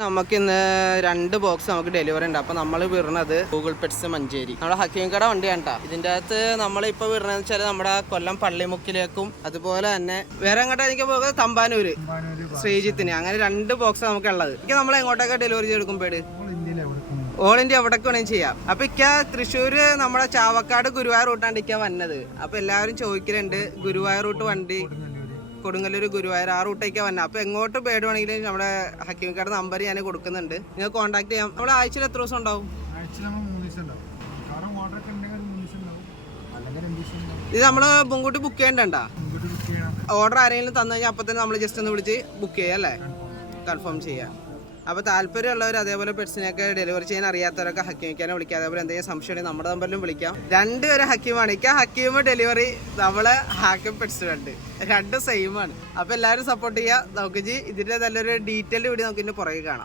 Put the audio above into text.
നമുക്ക് ഇന്ന് 2 ബോക്സ് നമുക്ക് ഡെലിവറി ഉണ്ട്. അപ്പോൾ നമ്മൾ വിടുന്നത് ഗൂഗിൾ പെറ്റ്സ് മഞ്ചേരി, നമ്മുടെ ഹക്കീംകട വണ്ടിയാണ് കേട്ടോ. ഇതിൻ്റെ അകത്ത് നമ്മളിപ്പോൾ വിടുന്നതെന്ന് വെച്ചാൽ നമ്മുടെ കൊല്ലം പള്ളിമുക്കിലേക്കും അതുപോലെ തന്നെ വേറെ എങ്ങോട്ടാ എനിക്ക് പോകുന്നത് തമ്പാനൂര് ശ്രീജിത്തിന്. അങ്ങനെ 2 ബോക്സ് നമുക്ക് ഉള്ളത്. ഇക്ക നമ്മൾ എങ്ങോട്ടൊക്കെ ഡെലിവറി ചെയ്തെടുക്കും പേട് ഓൾ ഇന്ത്യ എവിടേക്ക് വേണമെങ്കിൽ ചെയ്യാം. അപ്പൊ ഇക്ക തൃശ്ശൂര് നമ്മുടെ ചാവക്കാട് ഗുരുവായൂർ റൂട്ടാണ് ഇക്ക വന്നത്. അപ്പൊ എല്ലാവരും ചോദിക്കലുണ്ട് ഗുരുവായൂർ റൂട്ട് വണ്ടി കൊടുങ്ങല്ലൂർ ഗുരുവായൂർ ആ റൂട്ടേക്കാണ് വന്നത്. അപ്പോൾ എങ്ങോട്ട് പേട് വേണമെങ്കിലും നമ്മുടെ ഹക്കീംകട നമ്പർ ഞാൻ കൊടുക്കുന്നുണ്ട്, നിങ്ങൾ കോൺടാക്ട് ചെയ്യാം. നമ്മുടെ ആഴ്ചയിൽ എത്ര ദിവസം ഉണ്ടാവും? ഇത് നമ്മൾ മുൻകൂട്ടി ബുക്ക് ചെയ്യണ്ടോ? ഓർഡർ ആരെങ്കിലും തന്നു കഴിഞ്ഞാൽ അപ്പം തന്നെ നമ്മൾ ജസ്റ്റ് ഒന്ന് വിളിച്ച് ബുക്ക് ചെയ്യാം അല്ലേ, കൺഫേം ചെയ്യാം. അപ്പോൾ താല്പര്യമുള്ളവർ അതേപോലെ പെറ്റ്സിനൊക്കെ ഡെലിവറി ചെയ്യാൻ അറിയാത്തവരൊക്കെ ഹക്കീമിക്കാനെ വിളിക്കാം. അതേപോലെ എന്തെങ്കിലും സംശയം ഉണ്ടെങ്കിൽ നമ്മുടെ നമ്പറിലും വിളിക്കാം. 2 പേര് ഹക്കീമാണ്. ഹക്കീം ഡെലിവറി, നമ്മളെ ഹാക്കിം പെറ്റ്സ് 2 സെയിമാണ്. അപ്പോൾ എല്ലാവരും സപ്പോർട്ട് ചെയ്യുക. നമുക്ക് ഇതിൻ്റെ നല്ലൊരു ഡീറ്റെയിൽ വീഡിയോ നമുക്ക് ഇതിൻ്റെ പുറകെ കാണാം.